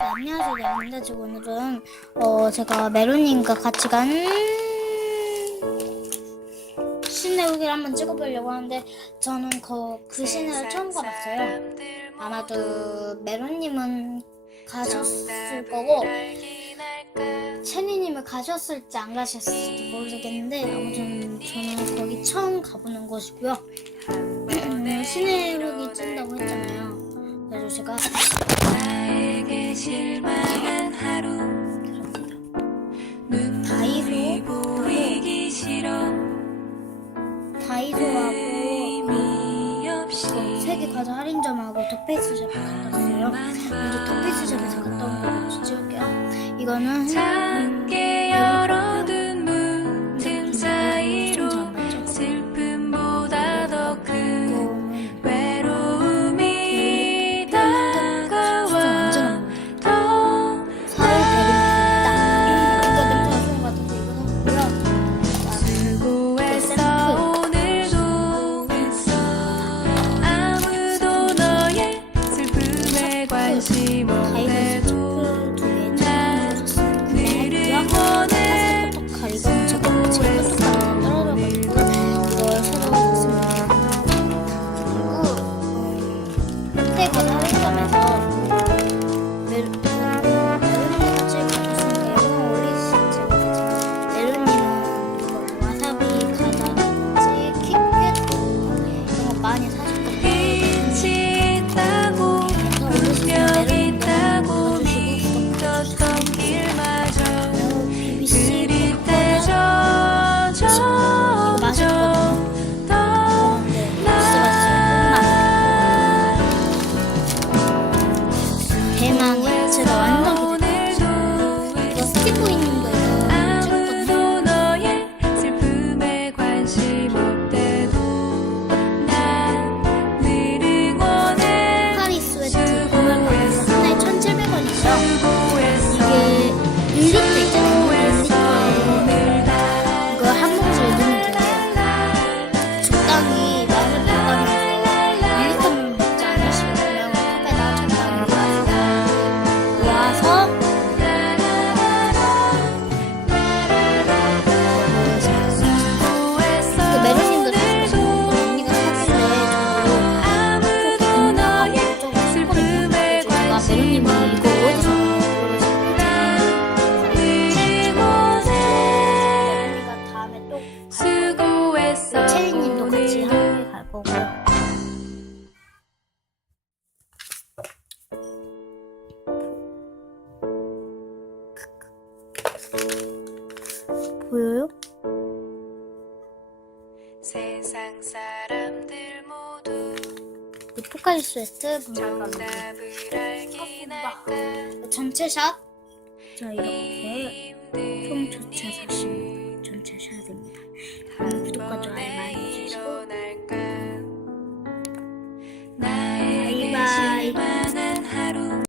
안녕하세요. 지금 오늘은 어 제가 메로님과 같이 간 시내 후기를 한번 찍어보려고 하는데 저는 그, 그 시내를 처음 가봤어요. 아마도 메로님은 가셨을 거고 체리님은 가셨을지 안 가셨을지 모르겠는데 아무튼 저는 거기 처음 가보는 곳이고요. 음, 시내 후기 찍는다고 했잖아요. 그래서 제가 나에게 실망한 하루 눈물이 보이기 싫어 다이소하고 의미 없이 세계 과자 할인점하고 덕페이스샵을 갔다 왔어요. 먼저 덕페이스샵에서 갔다 온거 먼저 찍을게요. 이거는 작게 대망의 제가 완전 기대했어요. 이거 스티브이님도 이거 메로님이 이거 어디서 언니가 다음에 또 수고했어 체리님도 같이 함께 갈 거고요. 보여요? 포카리 스웨트 전체 샷. 자 이렇게 총 전체 샷입니다. 전체 샷입니다. 음, 구독과 좋아요 많이